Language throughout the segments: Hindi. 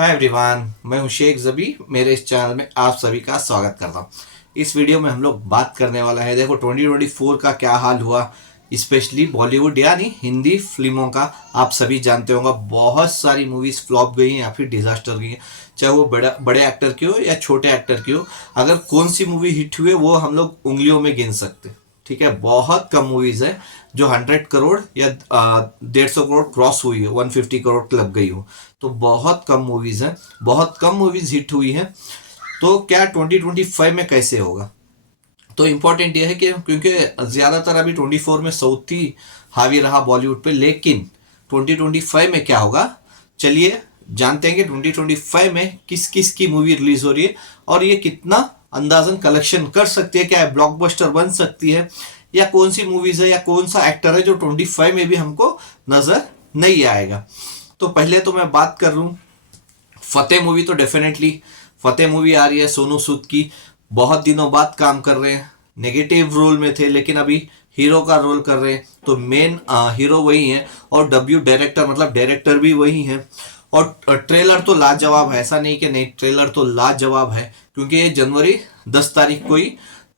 हाय एवरीवन, मैं हूं शेख जबी। मेरे इस चैनल में आप सभी का स्वागत करता हूं। इस वीडियो में हम लोग बात करने वाला है, देखो 2024 का क्या हाल हुआ, स्पेशली बॉलीवुड यानी हिंदी फिल्मों का। आप सभी जानते होंगे बहुत सारी मूवीज फ्लॉप गई हैं या फिर डिजास्टर गई हैं, चाहे वो बड़े बड़े एक्टर की हो या छोटे एक्टर की हो। अगर कौन सी मूवी हिट हुई है वो हम लोग उंगलियों में गिन सकते हैं। ठीक है, बहुत कम मूवीज है जो 100 करोड़ या 150 करोड़ क्रॉस हुई है, 150 करोड़ क्लब गई हो। तो बहुत कम मूवीज हैं, बहुत कम मूवीज हिट हुई हैं। तो क्या 2025 में कैसे होगा? तो इम्पोर्टेंट ये है कि क्योंकि ज़्यादातर अभी 24 में साउथ ही हावी रहा बॉलीवुड पे, लेकिन 2025 में क्या होगा, चलिए जानते हैं कि 2025 में किस किस की मूवी रिलीज हो रही है और ये कितना अंदाजन कलेक्शन कर सकती है, क्या ब्लॉकबस्टर बन सकती है, या कौन सी मूवीज है या कौन सा एक्टर है जो 25 में भी हमको नजर नहीं आएगा। तो पहले तो मैं बात कर लूँ फतेह मूवी। तो डेफिनेटली फतेह मूवी आ रही है सोनू सूद की। बहुत दिनों बाद काम कर रहे हैं, नेगेटिव रोल में थे लेकिन अभी हीरो का रोल कर रहे हैं। तो मेन हीरो वही है और डब्ल्यू डायरेक्टर मतलब डायरेक्टर भी वही है। और ट्रेलर तो लाजवाब है, ऐसा नहीं कि नहीं, ट्रेलर तो लाजवाब है क्योंकि ये जनवरी 10 तारीख को ही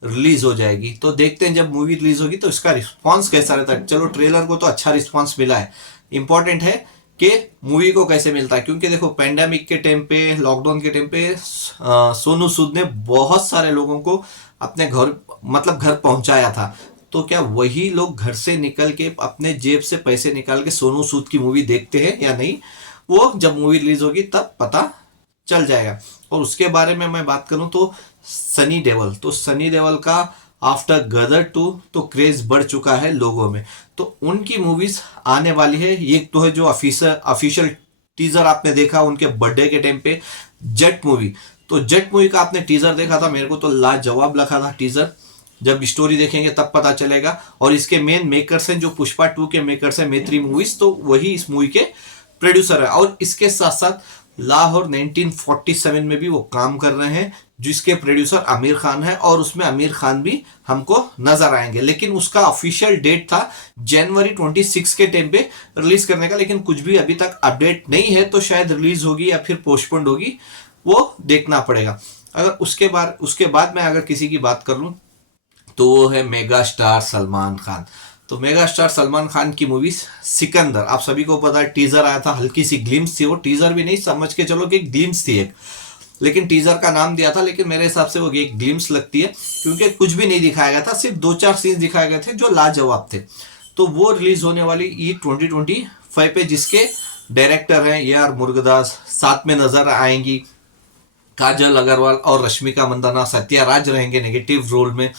रिलीज हो जाएगी। तो देखते हैं जब मूवी रिलीज होगी तो इसका रिस्पांस कैसा रहता है। चलो ट्रेलर को तो अच्छा रिस्पांस मिला है, इंपॉर्टेंट है कि मूवी को कैसे मिलता है। क्योंकि देखो पेंडेमिक के टाइम पे, लॉकडाउन के टाइम पे सोनू सूद ने बहुत सारे लोगों को अपने घर मतलब घर पहुंचाया था। तो क्या वही लोग घर से निकल के अपने जेब से पैसे निकाल के सोनू सूद की मूवी देखते हैं या नहीं, वो जब मूवी रिलीज होगी तब पता चल जाएगा। और उसके बारे में मैं बात करूं तो सनी देओल, तो सनी देओल का आफ्टर गदर 2 तो क्रेज बढ़ चुका है लोगों में। तो उनकी मूवीज आने वाली है। ये तो है जो ऑफिशियल टीजर आपने देखा उनके बर्थडे के टाइम पे, जट मूवी। तो जट मूवी का आपने टीजर देखा था, मेरे को तो लाजवाब लगा था टीजर। जब स्टोरी देखेंगे तब पता चलेगा। और इसके मेन मेकर्स हैं जो पुष्पा 2 के मेकर्स हैं, मैत्री मूवीज, तो वही इस मूवी के प्रोड्यूसर है। और इसके साथ साथ लाहौर 1947 में भी वो काम कर रहे हैं जिसके प्रोड्यूसर आमिर खान है, और उसमें आमिर खान भी हमको नजर आएंगे। लेकिन उसका ऑफिशियल डेट था जनवरी 26 के टाइम पे रिलीज करने का, लेकिन कुछ भी अभी तक अपडेट नहीं है। तो शायद रिलीज होगी या फिर पोस्टपोन्ड होगी, वो देखना पड़ेगा। अगर उसके बाद मैं अगर किसी की बात कर लूं तो वो है मेगा स्टार सलमान खान। तो मेगा स्टार सलमान खान की मूवी सिकंदर, आप सभी को पता है टीजर आया था, हल्की सी ग्लिम्स थी, वो टीजर भी नहीं समझ के चलो कि ग्लिम्स थी एक, लेकिन टीजर का नाम दिया था, लेकिन मेरे हिसाब से वो एक ग्लिम्स लगती है क्योंकि कुछ भी नहीं दिखाया गया था, सिर्फ 2-4 सीन्स दिखाए गए थे जो लाजवाब थे। तो वो रिलीज होने वाली ये 2025 पे, जिसके डायरेक्टर हैं ए आर मुरुगदास, साथ में नजर आएंगी काजल अग्रवाल और रश्मिका मंदाना, सत्याराज रहेंगे नेगेटिव रोल में।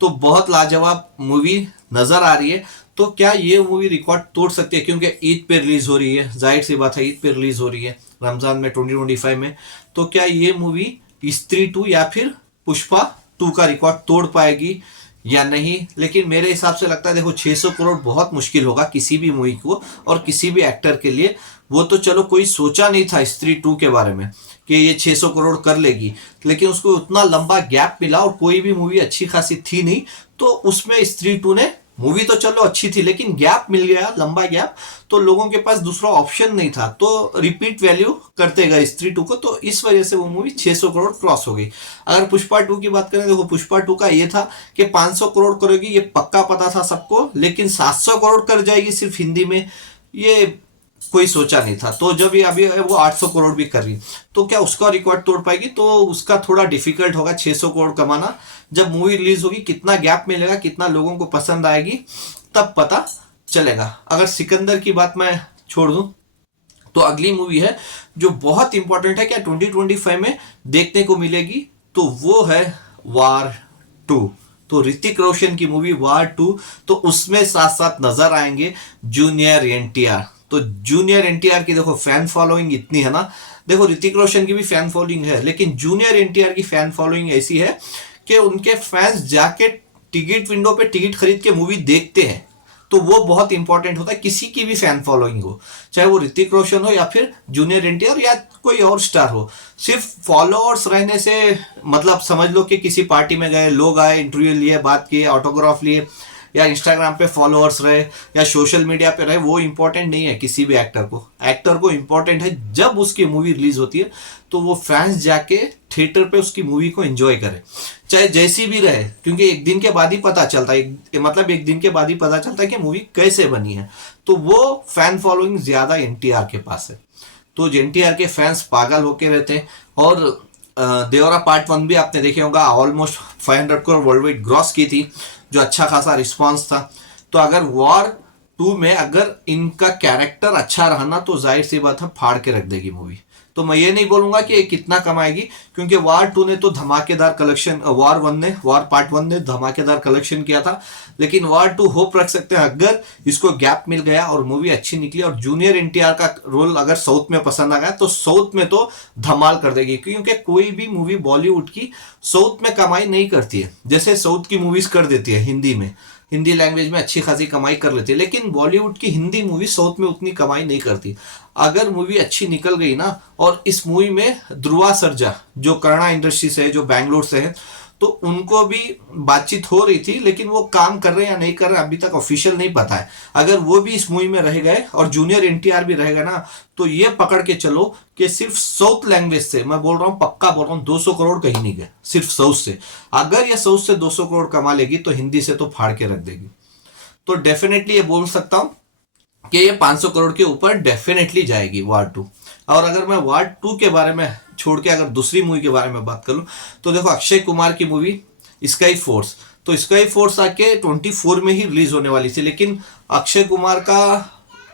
तो बहुत लाजवाब मूवी नजर आ रही है। तो क्या ये मूवी रिकॉर्ड तोड़ सकती है, क्योंकि ईद पे रिलीज हो रही है, जाहिर सी बात है ईद पे रिलीज हो रही है रमजान में 2025 में। तो क्या ये मूवी स्त्री 2 या फिर पुष्पा 2 का रिकॉर्ड तोड़ पाएगी या नहीं? लेकिन मेरे हिसाब से लगता है, देखो 600 करोड़ बहुत मुश्किल होगा किसी भी मूवी को और किसी भी एक्टर के लिए। वो तो चलो कोई सोचा नहीं था स्त्री 2 के बारे में कि ये 600 करोड़ कर लेगी, लेकिन उसको उतना लंबा गैप मिला और कोई भी मूवी अच्छी खासी थी नहीं। तो उसमें स्त्री 2 ने, मूवी तो चलो अच्छी थी लेकिन गैप मिल गया, लंबा गैप, तो लोगों के पास दूसरा ऑप्शन नहीं था, तो रिपीट वैल्यू करते गए स्त्री 2 को। तो इस वजह से वो मूवी 600 करोड़ क्रॉस हो गई। अगर पुष्पा 2 की बात करें, देखो पुष्पा 2 का ये था कि 500 करोड़ करेगी, ये पक्का पता था सबको, लेकिन 700 करोड़ कर जाएगी सिर्फ हिंदी में, ये कोई सोचा नहीं था। तो जब ये अभी वो 800 करोड़ भी कर रही, तो क्या उसका रिकॉर्ड तोड़ पाएगी? तो उसका थोड़ा डिफिकल्ट होगा 600 करोड़ कमाना। जब मूवी रिलीज होगी कितना गैप मिलेगा, कितना लोगों को पसंद आएगी, तब पता चलेगा। अगर सिकंदर की बात मैं छोड़ दूं तो अगली मूवी है जो बहुत इंपॉर्टेंट है, क्या 2025 में देखने को मिलेगी, तो वो है वार 2। तो ऋतिक रोशन की मूवी वार 2, तो उसमें साथ साथ नजर आएंगे जूनियर एनटीआर। तो जूनियर एनटीआर की देखो फैन फॉलोइंग इतनी है ना, देखो ऋतिक रोशन की भी फैन फॉलोइंग है, लेकिन जूनियर एनटीआर की फैन फॉलोइंग ऐसी है कि उनके फैंस जाके टिकट विंडो पे टिकट खरीद के मूवी देखते हैं। तो वो बहुत इंपॉर्टेंट होता है, किसी की भी फैन फॉलोइंग हो, चाहे वो ऋतिक रोशन हो या फिर जूनियर एनटीआर या कोई और स्टार हो। सिर्फ फॉलोअर्स रहने से मतलब समझ लो कि किसी पार्टी में गए, लोग आए, इंटरव्यू लिए, बात किए, ऑटोग्राफ लिए, या इंस्टाग्राम पे फॉलोअर्स रहे या सोशल मीडिया पे रहे, वो इम्पोर्टेंट नहीं है किसी भी एक्टर को। एक्टर को इम्पोर्टेंट है जब उसकी मूवी रिलीज होती है तो वो फैंस जाके थिएटर पे उसकी मूवी को एंजॉय करे, चाहे जैसी भी रहे, क्योंकि एक दिन के बाद ही पता चलता है, एक दिन के बाद ही पता चलता है कि मूवी कैसे बनी है। तो वो फैन फॉलोइंग ज्यादा एनटीआर के पास है, तो एनटीआर के फैंस पागल होके रहते हैं। और देवरा पार्ट 1 भी आपने देखे होगा, almost 500 crore world wide gross की थी, जो अच्छा खासा रिस्पॉन्स था। तो अगर वॉर 2 में अगर इनका कैरेक्टर अच्छा रहा ना, तो जाहिर सी बात है फाड़ के रख देगी मूवी। तो मैं ये नहीं बोलूंगा कि कितना कमाएगी, क्योंकि वार 2 ने तो धमाकेदार कलेक्शन, वार पार्ट 1 ने धमाकेदार कलेक्शन किया था, लेकिन वार 2 होप रख सकते हैं अगर इसको गैप मिल गया और मूवी अच्छी निकली और जूनियर एनटीआर का रोल अगर साउथ में पसंद आ गया तो साउथ में तो धमाल कर देगी। क्योंकि कोई भी मूवी बॉलीवुड की साउथ में कमाई नहीं करती है, जैसे साउथ की मूवीज कर देती है हिंदी में, हिंदी लैंग्वेज में अच्छी खासी कमाई कर लेती है, लेकिन बॉलीवुड की हिंदी मूवी साउथ में उतनी कमाई नहीं करती। अगर मूवी अच्छी निकल गई ना, और इस मूवी में ध्रुवा सर्जा जो कन्नड़ा इंडस्ट्री से है, जो बैंगलोर से है, तो उनको भी बातचीत हो रही थी, लेकिन वो काम कर रहे हैं या नहीं कर रहे हैं अभी तक ऑफिशियल नहीं पता है। अगर वो भी इस मूवी में रह गए और जूनियर एनटीआर भी रहेगा ना, तो ये पकड़ के चलो कि सिर्फ साउथ लैंग्वेज से, मैं बोल रहा हूँ, पक्का बोल रहा हूँ, 200 करोड़ कहीं नहीं गए सिर्फ साउथ से। अगर ये साउथ से 200 करोड़ कमा लेगी तो हिंदी से तो फाड़ के रख देगी। तो डेफिनेटली ये बोल सकता हूँ कि ये 500 करोड़ के ऊपर डेफिनेटली जाएगी वार 2। और अगर मैं वार 2 के बारे में छोड़ के अगर दूसरी मूवी के बारे में बात करूं, तो देखो अक्षय कुमार की मूवी स्काई फोर्स, तो स्काई फोर्स आके 24 में ही रिलीज होने वाली थी, लेकिन अक्षय कुमार का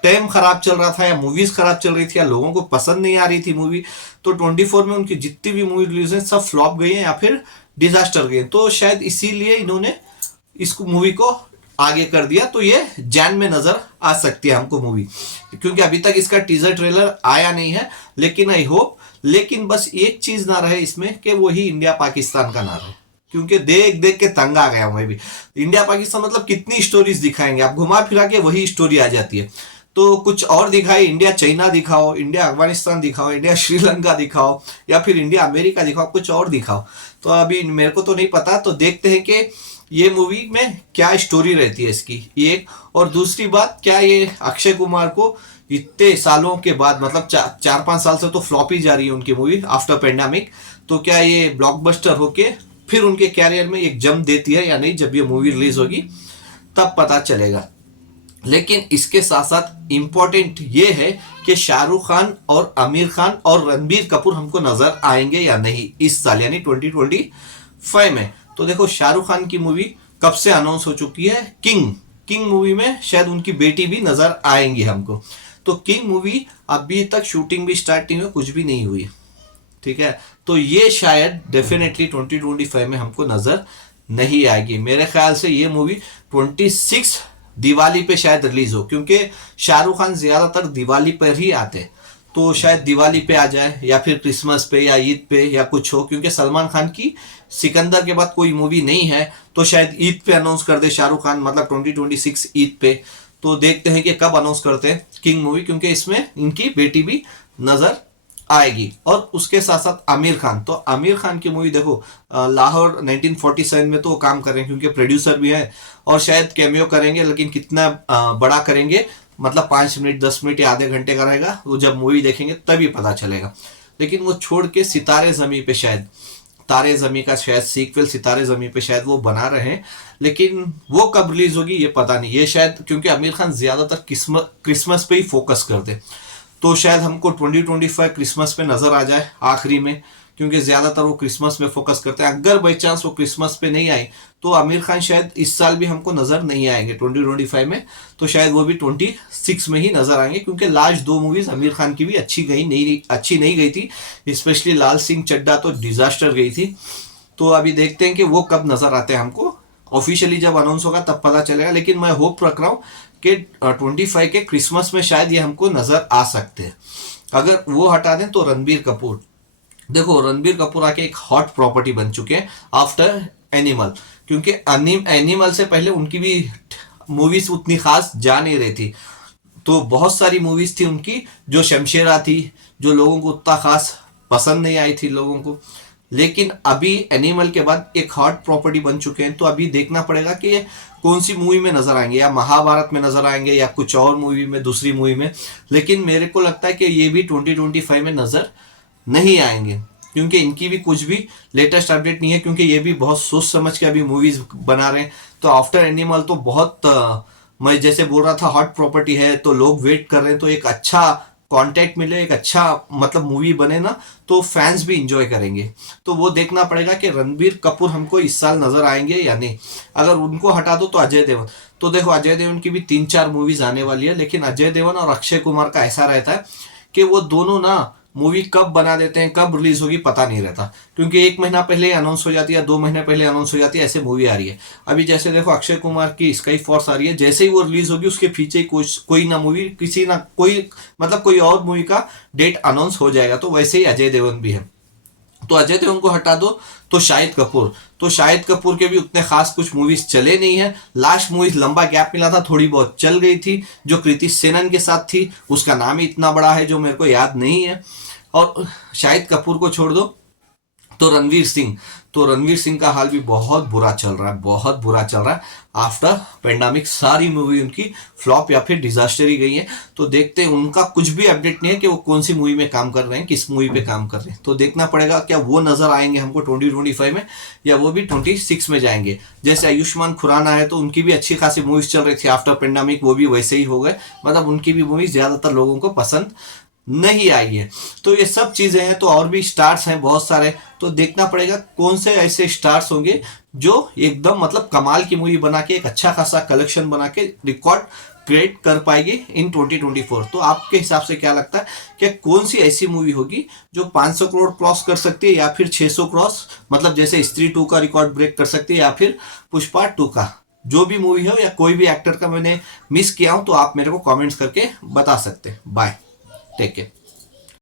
टाइम खराब चल रहा था या मूवीज खराब चल रही थी या लोगों को पसंद नहीं आ रही थी मूवी, तो 24 में उनकी जितनी भी मूवी रिलीज है सब फ्लॉप गई है या फिर डिजास्टर गई। तो शायद इसीलिए इन्होंने इस मूवी को आगे कर दिया। तो ये जैन में नजर आ सकती है हमको मूवी, क्योंकि अभी तक इसका टीजर ट्रेलर आया नहीं है, लेकिन आई होप, लेकिन बस एक चीज ना रहे इसमें कि वही इंडिया पाकिस्तान का ना रहे, क्योंकि देख देख के तंग आ गया मैं भी। इंडिया पाकिस्तान मतलब कितनी स्टोरीज दिखाएंगे आप, घुमा फिरा के वही स्टोरी आ जाती है। तो कुछ और दिखाए, इंडिया चाइना दिखाओ, इंडिया अफगानिस्तान दिखाओ, इंडिया श्रीलंका दिखाओ, या फिर इंडिया अमेरिका दिखाओ, कुछ और दिखाओ। तो अभी मेरे को तो नहीं पता, तो देखते हैं कि ये मूवी में क्या स्टोरी रहती है इसकी, एक। और दूसरी बात, क्या ये अक्षय कुमार को इतने सालों के बाद, मतलब 4-5 साल से तो फ्लॉप ही जा रही है उनकी मूवी आफ्टर पेंडेमिक, तो क्या ये ब्लॉकबस्टर होके फिर उनके कैरियर में एक जंप देती है या नहीं, जब ये मूवी रिलीज होगी तब पता चलेगा। लेकिन इसके साथ साथ इंपॉर्टेंट ये है कि शाहरुख खान और आमिर खान और रणबीर कपूर हमको नजर आएंगे या नहीं इस साल, यानी 2025 में। तो देखो शाहरुख खान की मूवी कब से अनाउंस हो चुकी है, किंग मूवी में शायद उनकी बेटी भी नजर आएंगी हमको। तो किंग मूवी अभी तक शूटिंग भी स्टार्ट नहीं हुई, कुछ भी नहीं हुई, ठीक है। तो ये शायद डेफिनेटली 2025 में हमको नजर नहीं आएगी। मेरे ख्याल से ये मूवी 26 दिवाली पे शायद रिलीज हो, क्योंकि शाहरुख खान ज्यादातर दिवाली पर ही आते, तो शायद दिवाली पे आ जाए या फिर क्रिसमस पे या ईद पे या कुछ हो, क्योंकि सलमान खान की सिकंदर के बाद कोई मूवी नहीं है, तो शायद ईद पे अनाउंस कर दे शाहरुख खान, मतलब 2026 ईद पे। तो देखते हैं कि कब अनाउंस करते हैं किंग मूवी, क्योंकि इसमें इनकी बेटी भी नजर आएगी। और उसके साथ साथ आमिर खान, तो आमिर खान की मूवी देखो लाहौर 1947 में तो वो काम कर रहे हैं, क्योंकि प्रोड्यूसर भी है, और शायद कैमियो करेंगे, लेकिन कितना बड़ा करेंगे, मतलब 5 मिनट 10 मिनट या आधे घंटे का रहेगा, वो जब मूवी देखेंगे तभी पता चलेगा। लेकिन वो छोड़ के सितारे जमी पे शायद, तारे जमी का शायद सीक्वल सितारे जमी पे शायद वो बना रहे हैं, लेकिन वो कब रिलीज होगी ये पता नहीं। ये शायद क्योंकि आमिर खान ज्यादातर क्रिसमस पे ही फोकस करते, तो शायद हमको 2025 क्रिसमस पे नजर आ जाए आखिरी में, क्योंकि ज्यादातर वो क्रिसमस में फोकस करते हैं। अगर बाई चांस वो क्रिसमस पे नहीं आए तो आमिर खान शायद इस साल भी हमको नजर नहीं आएंगे 2025 में, तो शायद वो भी 26 में ही नजर आएंगे, क्योंकि लास्ट 2 मूवीज आमिर खान की भी अच्छी नहीं गई थी, स्पेशली लाल सिंह चड्ढा तो डिजास्टर गई थी। तो अभी देखते हैं कि वो कब नजर आते हैं हमको, ऑफिशियली जब अनाउंस होगा तब पता चलेगा। लेकिन मैं होप रख रहा हूँ कि 25 के क्रिसमस में शायद ये हमको नजर आ सकते हैं। अगर वो हटा दें तो रणबीर कपूर, देखो रणबीर कपूर आके एक हॉट प्रॉपर्टी बन चुके हैं आफ्टर एनिमल, क्योंकि एनिमल से पहले उनकी भी मूवीज उतनी खास जा नहीं रही थी, तो बहुत सारी मूवीज थी उनकी जो शमशेरा थी, जो लोगों को उतना खास पसंद नहीं आई थी लोगों को। लेकिन अभी एनिमल के बाद एक हॉट प्रॉपर्टी बन चुके हैं, तो अभी देखना पड़ेगा कि कौन सी मूवी में नजर आएंगे, या महाभारत में नजर आएंगे या कुछ और मूवी में, दूसरी मूवी में। लेकिन मेरे को लगता है कि ये भी 2025 में नजर नहीं आएंगे, क्योंकि इनकी भी कुछ भी लेटेस्ट अपडेट नहीं है, क्योंकि ये भी बहुत सोच समझ के अभी मूवीज बना रहे हैं। तो आफ्टर एनिमल तो बहुत मैं जैसे बोल रहा था हॉट प्रॉपर्टी है, तो लोग वेट कर रहे हैं। तो एक अच्छा कांटेक्ट मिले, एक अच्छा मतलब मूवी बने ना, तो फैंस भी इंजॉय करेंगे। तो वो देखना पड़ेगा कि रणबीर कपूर हमको इस साल नजर आएंगे या नहीं। अगर उनको हटा दो तो अजय देवगन, तो देखो अजय देवगन की भी 3-4 मूवीज आने वाली है, लेकिन अजय देवगन और अक्षय कुमार का ऐसा रहता है कि वो दोनों ना मूवी कब बना देते हैं, कब रिलीज होगी पता नहीं रहता, क्योंकि 1 महीना पहले अनाउंस हो जाती है, 2 महीने पहले अनाउंस हो जाती है, ऐसे मूवी आ रही है। अभी जैसे देखो अक्षय कुमार की स्काई फोर्स आ रही है, जैसे ही वो रिलीज होगी उसके पीछे कोई ना मूवी, किसी ना कोई मतलब कोई और मूवी का डेट अनाउंस हो जाएगा। तो वैसे ही अजय देवगन भी है। तो अजय देवगन को हटा दो तो शाहिद कपूर के भी उतने खास कुछ मूवीज चले नहीं है। लास्ट मूवीज लंबा गैप मिला था, थोड़ी बहुत चल गई थी, जो कृति सेनन के साथ थी, उसका नाम ही इतना बड़ा है जो मेरे को याद नहीं है। और शाहिद कपूर को छोड़ दो तो रणवीर सिंह का हाल भी बहुत बुरा चल रहा है, बहुत बुरा चल रहा है। आफ्टर पेंडेमिक सारी मूवी उनकी फ्लॉप या फिर डिजास्टर ही गई है। तो देखते हैं, उनका कुछ भी अपडेट नहीं है कि वो कौन सी मूवी में काम कर रहे हैं, किस मूवी पे काम कर रहे हैं। तो देखना पड़ेगा क्या वो नजर आएंगे हमको 2025 में, या वो भी 26 में जाएंगे। जैसे आयुष्मान खुराना है, तो उनकी भी अच्छी खासी मूवीज चल रही थी आफ्टर पेंडेमिक, वो भी वैसे ही हो गए। मतलब उनकी भी मूवीज ज्यादातर लोगों को पसंद नहीं आई है। तो ये सब चीजें हैं। तो और भी स्टार्स हैं बहुत सारे, तो देखना पड़ेगा कौन से ऐसे स्टार्स होंगे जो एकदम मतलब कमाल की मूवी बना के एक अच्छा खासा कलेक्शन बना के रिकॉर्ड क्रिएट कर पाएगी इन 2024। तो आपके हिसाब से क्या लगता है कि कौन सी ऐसी मूवी होगी जो 500 करोड़ क्रॉस कर सकती है, या फिर 600 क्रॉस, मतलब जैसे स्त्री 2 का रिकॉर्ड ब्रेक कर सकती है, या फिर पुष्पा 2 का? जो भी मूवी हो या कोई भी एक्टर का मैंने मिस किया हूं तो आप मेरे को कमेंट्स करके बता सकते हैं। Bye, take care.